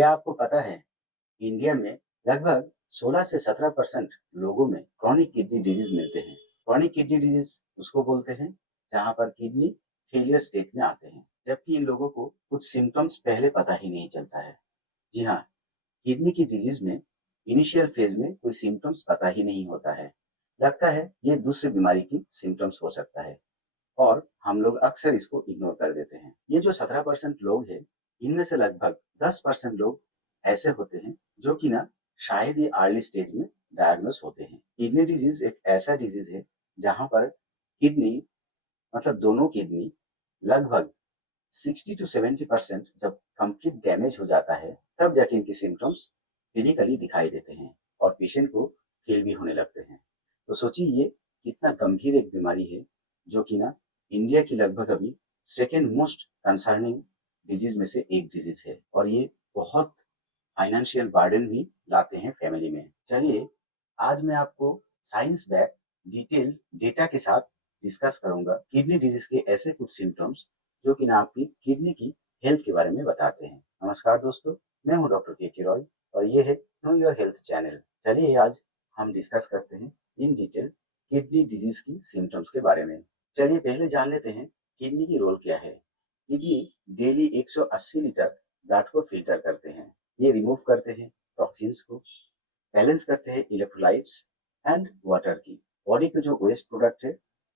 क्या आपको पता है इंडिया में लगभग 16 से 17% लोगों में क्रॉनिक किडनी डिजीज मिलते हैं। क्रॉनिक किडनी डिजीज उसको बोलते हैं जहां पर किडनी फेलियर स्टेट में आते हैं, जबकि इन लोगों को कुछ सिम्टम्स पहले पता ही नहीं चलता है। जी हाँ, किडनी की डिजीज में इनिशियल फेज में कोई सिम्टम्स पता ही नहीं होता है। लगता है ये दूसरी बीमारी की सिम्टम्स हो सकता है और हम लोग अक्सर इसको इग्नोर कर देते हैं। ये जो 17% लोग हैं, इनमें से लगभग 10% लोग ऐसे होते हैं जो कि ना शायद ये अर्ली स्टेज में डायग्नोस होते हैं। किडनी डिजीज एक ऐसा डिजीज है जहां पर किडनी मतलब दोनों किडनी लगभग 60 टू 70% जब कंप्लीट डैमेज हो जाता है, तब जाके इनके सिम्टम्स क्लिनिकली दिखाई देते हैं और पेशेंट को फील भी होने लगते हैं। तो सोचिए ये कितना गंभीर एक बीमारी है जो कि ना इंडिया की लगभग अभी सेकेंड मोस्ट कंसर्निंग डिजीज में से एक डिजीज है और ये बहुत फाइनेंशियल बर्डन भी लाते हैं फैमिली में। चलिए आज मैं आपको साइंस बैक डिटेल्स डेटा के साथ डिस्कस करूंगा किडनी डिजीज के ऐसे कुछ सिम्टम्स जो कि ना आपकी किडनी की हेल्थ के बारे में बताते हैं। नमस्कार दोस्तों, मैं हूं डॉक्टर के रॉय और ये है नो योर हेल्थ चैनल। चलिए आज हम डिस्कस करते हैं इन डिटेल किडनी डिजीज की सिम्टम्स के बारे में। चलिए पहले जान लेते हैं किडनी की रोल क्या है। किडनी डेली 180 लीटर ब्लड को फिल्टर करते हैं। ये रिमूव करते हैं टॉक्सिन्स को, बैलेंस करते हैं इलेक्ट्रोलाइट्स एंड वाटर की। बॉडी के जो वेस्ट प्रोडक्ट है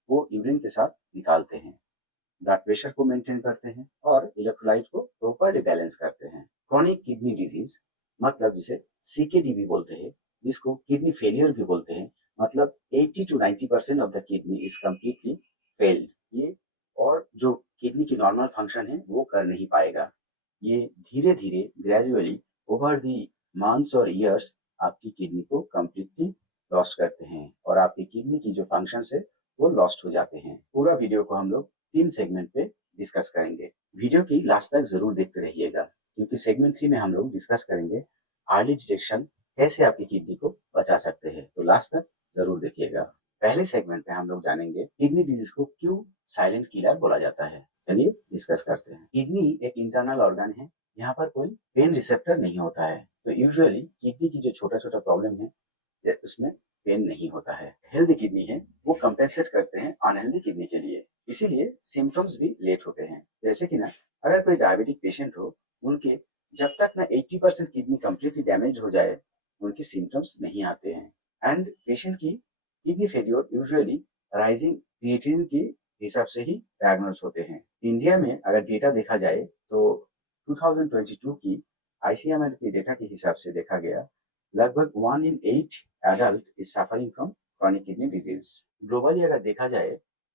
वो यूरिन के साथ निकालते हैं, ब्लड प्रेशर को मेंटेन करते हैं और इलेक्ट्रोलाइट को प्रॉपर्ली बैलेंस करते हैं। क्रॉनिक किडनी डिजीज मतलब जिसे सीकेडी भी बोलते हैं, जिसको किडनी फेलियर भी बोलते हैं, मतलब 80 to 90% of the kidney is completely failed. ये और जो किडनी की नॉर्मल फंक्शन है वो कर नहीं पाएगा। ये धीरे धीरे ग्रेजुअली ओवर दी मंथ्स और ईयर्स आपकी किडनी को कम्प्लीटली लॉस्ट करते हैं और आपकी किडनी की जो फंक्शंस है वो लॉस्ट हो जाते हैं। पूरा वीडियो को हम लोग 3 सेगमेंट पे डिस्कस करेंगे। वीडियो की लास्ट तक जरूर देखते रहिएगा क्योंकि सेगमेंट 3 में हम लोग डिस्कस करेंगे अर्ली डिटेक्शन, कैसे आपकी किडनी को बचा सकते हैं। तो लास्ट तक जरूर देखिएगा। पहले सेगमेंट में हम लोग जानेंगे किडनी डिजीज को क्यों साइलेंट किलर बोला जाता है। चलिए डिस्कस करते हैं। किडनी एक इंटरनल ऑर्गन है, यहाँ पर कोई पेन रिसेप्टर नहीं होता है, तो यूजुअली किडनी की जो छोटा छोटा प्रॉब्लम है उसमें पेन नहीं होता है। हेल्दी किडनी है वो कंपेंसेट करते हैं अनहेल्दी किडनी के लिए, इसीलिए सिम्टम्स भी लेट होते हैं। जैसे कि ना अगर कोई डायबिटिक पेशेंट हो, उनके जब तक ना 80% किडनी कम्प्लीटली डैमेज हो जाए उनके सिम्टम्स नहीं आते हैं। एंड पेशेंट की kidney failure usually rising creatinine की हिसाब से ही डायग्नोस होते हैं। इंडिया में अगर डेटा देखा जाए तो 2022 की आईसीएमआर के डेटा के हिसाब से देखा गया लगभग 1 in 8 adult is suffering from chronic kidney disease. Globally अगर देखा जाए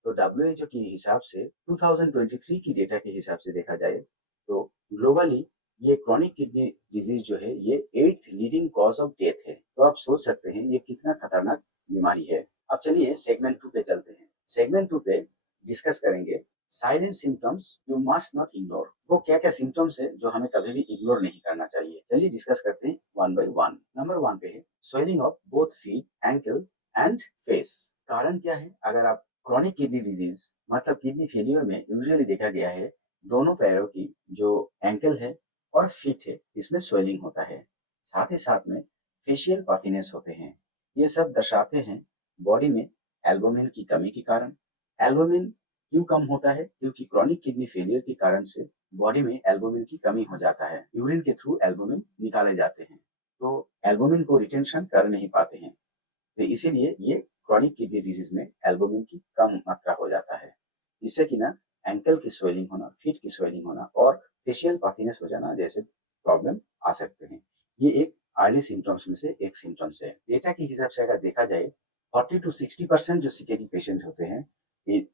तो डब्ल्यूएचओ के हिसाब से 2023 की डेटा के हिसाब से देखा जाए तो ग्लोबली ये क्रॉनिक किडनी डिजीज जो है ये 8th leading cause of death है। तो आप सोच सकते हैं ये कितना खतरनाक बीमारी है। अब चलिए सेगमेंट 2 पे चलते हैं। सेगमेंट 2 पे डिस्कस करेंगे silent symptoms you must not ignore. वो क्या क्या सिम्टम्स है जो हमें कभी भी इग्नोर नहीं करना चाहिए। चलिए डिस्कस करते हैं वन बाय वन। नंबर 1 पे है swelling of both feet, ankle and face. कारण क्या है? अगर आप क्रॉनिक किडनी डिजीज मतलब किडनी फेलियर में यूजुअली देखा गया है दोनों पैरों की जो एंकल है और फीट है इसमें स्वेलिंग होता है, साथ ही साथ में फेशियल पफिनेस होते हैं। ये सब दर्शाते हैं बॉडी में एल्बुमिन की कमी के कारण। एल्बुमिन क्यों कम होता है? क्योंकि क्रॉनिक किडनी फेलियर के कारण से बॉडी में एल्बुमिन की कमी हो जाता है। यूरिन के थ्रू एल्बुमिन निकाले जाते हैं, तो एल्बुमिन को रिटेंशन कर नहीं पाते हैं, तो इसीलिए ये क्रॉनिक किडनी डिजीज में एल्बुमिन की कम मात्रा हो जाता है, जिससे कि ना एंकल की स्वेलिंग होना, फीट की स्वेलिंग होना और फेशियल पफिनेस हो जाना जैसे प्रॉब्लम आ सकते हैं। ये एक अर्ली सिम्टम्स में से एक सिम्टम्स है। डेटा के हिसाब से अगर देखा जाए 40 टू 60% जो सीकेडी पेशेंट होते हैं ये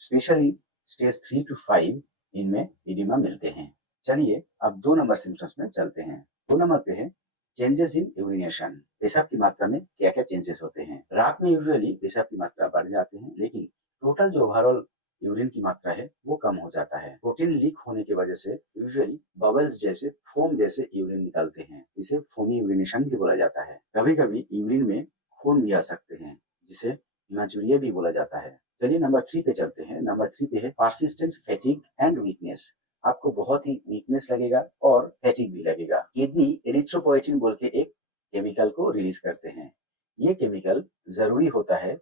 स्पेशली स्टेज 3 टू 5 इनमें इडिमा मिलते हैं। चलिए अब 2 नंबर सिम्टम्स में चलते हैं। 2 नंबर पे है चेंजेस इन यूरिनेशन। पेशाब की मात्रा में क्या क्या चेंजेस होते हैं? रात में यूजुअली पेशाब की मात्रा बढ़ जाते हैं, लेकिन टोटल जो ओवरऑल यूरिन की मात्रा है वो कम हो जाता है। प्रोटीन लीक होने की वजह से यूजुअली बबल्स जैसे फोम जैसे यूरिन निकलते हैं, इसे फोमी यूरिनेशन भी बोला जाता है। कभी कभी यूरिन में खून भी आ सकते हैं, जिसे हिमाचुरिया भी बोला जाता है। चलिए नंबर 3 पे चलते हैं। नंबर 3 पे है परसिस्टेंट फैटिग एंड वीकनेस। आपको बहुत ही वीकनेस लगेगा और फैटिग भी लगेगा। किडनी एरिथ्रोपोएटिन बोल के एक केमिकल को रिलीज करते हैं। ये केमिकल जरूरी होता है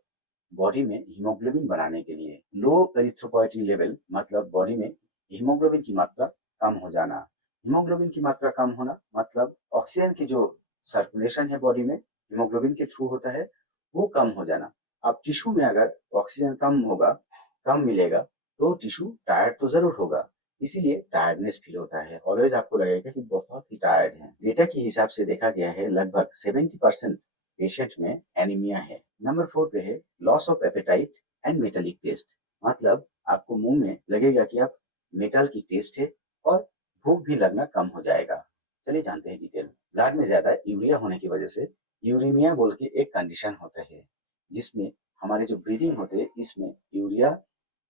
बॉडी में हीमोग्लोबिन बनाने के लिए। लो एरिथ्रोपोएटिन लेवल मतलब बॉडी में हीमोग्लोबिन की मात्रा कम हो जाना। हीमोग्लोबिन की मात्रा कम होना मतलब ऑक्सीजन की जो सर्कुलेशन है बॉडी में हीमोग्लोबिन के थ्रू होता है, वो कम हो जाना। अब टिश्यू में अगर ऑक्सीजन कम होगा, कम मिलेगा, तो टिश्यू टायर्ड तो जरूर होगा, इसीलिए टायर्डनेस फील होता है। ऑलवेज आपको लगेगा कि बहुत ही टायर्ड है। डेटा के हिसाब से देखा गया है लगभग 70% पेशेंट में एनीमिया है। नंबर 4 पे है loss of appetite and metallic taste, मतलब आपको मुंह में लगेगा कि आप मेटल की टेस्ट है और भूख भी लगना कम हो जाएगा। चलिए जानते हैं डिटेल। ब्लड में ज्यादा यूरिया होने की वजह से यूरीमिया बोल के एक कंडीशन होता है, जिसमें हमारे जो ब्रीदिंग होते हैं इसमें यूरिया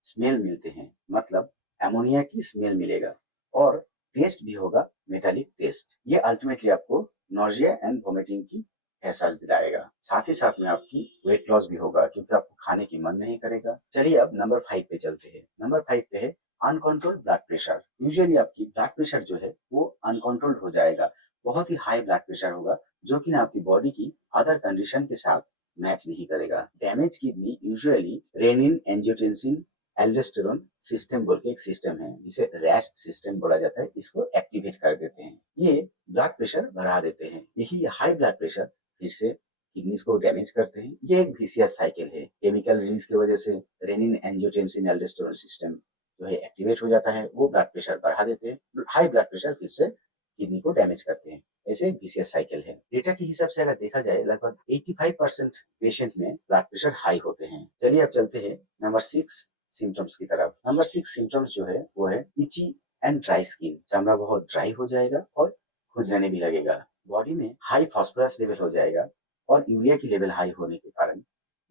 स्मेल मिलते हैं, मतलब एमोनिया की स्मेल मिलेगा और टेस्ट भी होगा मेटालिक टेस्ट। ये अल्टीमेटली आपको नॉजिया एंड वोमिटिंग की एहसास दिलाएगा। साथ ही साथ में आपकी वेट लॉस भी होगा क्योंकि आपको खाने की मन नहीं करेगा। चलिए अब नंबर 5 पे चलते हैं। नंबर 5 पे है अनकंट्रोल्ड ब्लड प्रेशर। यूजुअली आपकी ब्लड प्रेशर जो है वो अनकंट्रोल्ड हो जाएगा, बहुत ही हाई ब्लड प्रेशर होगा जो कि ना आपकी बॉडी की अदर कंडीशन के साथ मैच नहीं करेगा। Damage kidney usually renin angiotensin aldosterone system बोल के एक सिस्टम है जिसे रैश सिस्टम बोला जाता है, इसको एक्टिवेट कर देते हैं। ये ब्लड प्रेशर बढ़ा देते हैं। यही हाई ब्लड प्रेशर फिर से किडनीज को डैमेज करते हैं। ये एक विशियस साइकिल है। केमिकल रिलीज की वजह से रेनिन एंजियोटेंसिन एल्डोस्टेरोन सिस्टम जो है एक्टिवेट हो जाता है, वो ब्लड प्रेशर बढ़ा देते हैं। हाई ब्लड प्रेशर फिर से किडनी को डैमेज करते हैं। ऐसे एक विशियस साइकिल है। डेटा के हिसाब से अगर देखा जाए लगभग 85% पेशेंट में ब्लड प्रेशर हाई होते हैं। चलिए अब चलते हैं नंबर 6 सिम्टम्स की तरफ। नंबर 6 सिम्टम्स जो है वो है इची एंड ड्राई स्किन। चमड़ा बहुत ड्राई हो जाएगा और खुजलाने भी लगेगा। बॉडी में हाई फास्फोरस लेवल हो जाएगा और यूरिया की लेवल हाई होने के कारण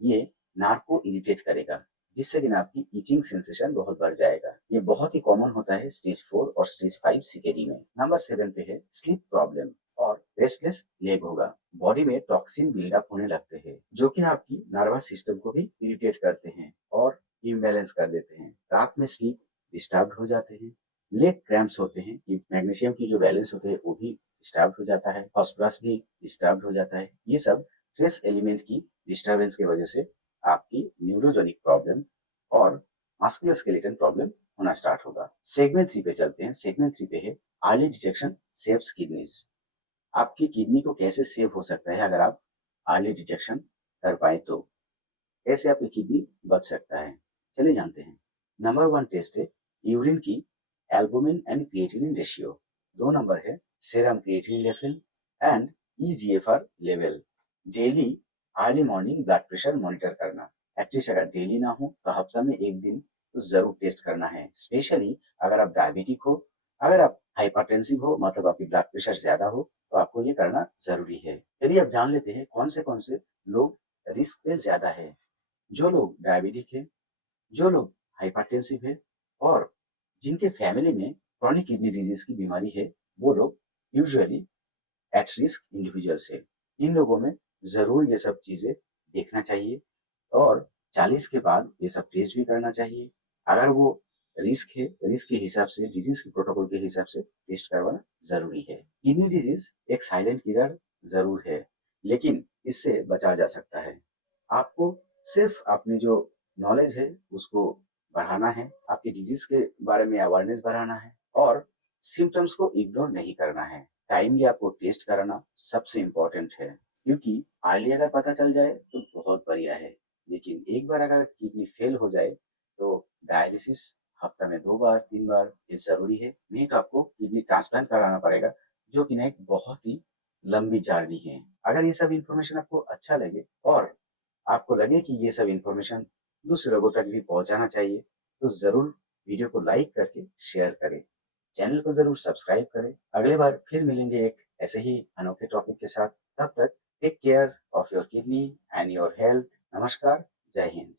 ये नाक को इरिटेट करेगा, जिससे कि आपकी इचिंग सेंसेशन बहुत बढ़ जाएगा। ये बहुत ही कॉमन होता है स्टेज 4 और स्टेज 5 सीकेडी में। नंबर 7 पे है स्लीप प्रॉब्लम और रेस्टलेस लेग होगा। बॉडी में टॉक्सिन बिल्डअप होने लगते हैं जो कि आपकी नर्वस सिस्टम को भी इरिटेट करते हैं और इम्बैलेंस कर देते हैं। रात में स्लीप डिस्टर्ब हो जाते हैं। लेग क्रैम्प्स होते हैं कि मैग्नीशियम की जो बैलेंस होते हैं वो भी डिस्टर्ब हो जाता है। फॉस्फोरस भी डिस्टर्ब हो जाता है। ये सब ट्रेस एलिमेंट की डिस्टर्बेंस की वजह से आपकी न्यूरोजेनिक प्रॉब्लम और मस्कुलोस्केलेटल प्रॉब्लम होना स्टार्ट होगा। सेगमेंट 3 पे चलते हैं। सेगमेंट 3 पे है अर्ली डिटेक्शन सेव्स किडनीज। आपकी किडनी को कैसे सेव हो सकता है अगर आप अर्ली डिटेक्शन कर पाए तो, कैसे आपकी किडनी बच सकता है, चलिए जानते हैं। नंबर 1 टेस्ट है यूरिन की एल्बुमिन एंड क्रिएटिनिन रेशियो। 2 नंबर है serum creatinine level and eGFR level. Daily early morning blood pressure monitor करना, एटलीस्ट अगर डेली ना हो तो हफ्ता में एक दिन तो जरूर टेस्ट करना है। स्पेशली अगर आप डायबिटिक हो, अगर आप हाइपरटेंसिव हो मतलब आपकी ब्लड प्रेशर ज्यादा हो, तो आपको ये करना जरूरी है। चलिए अब जान लेते हैं कौन से लोग रिस्क पे ज्यादा है। जो लोग डायबिटिक है, जो लोग हाइपरटेंसिव है और जिनके फैमिली में क्रॉनिक किडनी डिजीज की बीमारी है, वो लोग यूजुअली एट रिस्क इंडिविजुअल्स है। इन लोगों में जरूर ये सब चीजें देखना चाहिए और 40 के बाद ये सब टेस्ट भी करना चाहिए। अगर वो रिस्क है, रिस्क के हिसाब से डिजीज के प्रोटोकॉल के हिसाब से टेस्ट करवाना जरूरी है। किडनी डिजीज एक साइलेंट किलर जरूर है, लेकिन इससे बचा जा सकता है। आपको सिर्फ अपनी जो नॉलेज है उसको बढ़ाना है, आपकी डिजीज के बारे में अवेयरनेस बढ़ाना है और सिम्टम्स को इग्नोर नहीं करना है। टाइमली आपको टेस्ट कराना सबसे इम्पोर्टेंट है, क्योंकि अर्ली अगर पता चल जाए तो बहुत बढ़िया है, लेकिन एक बार अगर किडनी फेल हो जाए तो डायलिसिस हफ्ता में 2 बार 3 बार ये जरूरी है, नहीं तो आपको किडनी ट्रांसप्लांट कराना पड़ेगा, जो कि ना एक बहुत ही लंबी जर्नी है। अगर ये सब इन्फॉर्मेशन आपको अच्छा लगे और आपको लगे कि ये सब इन्फॉर्मेशन दूसरे लोगों तक भी पहुंचाना चाहिए, तो जरूर वीडियो को लाइक करके शेयर करें, चैनल को जरूर सब्सक्राइब करें। अगले बार फिर मिलेंगे एक ऐसे ही अनोखे टॉपिक के साथ। तब तक take care of your kidney and your health. नमस्कार, जय हिंद।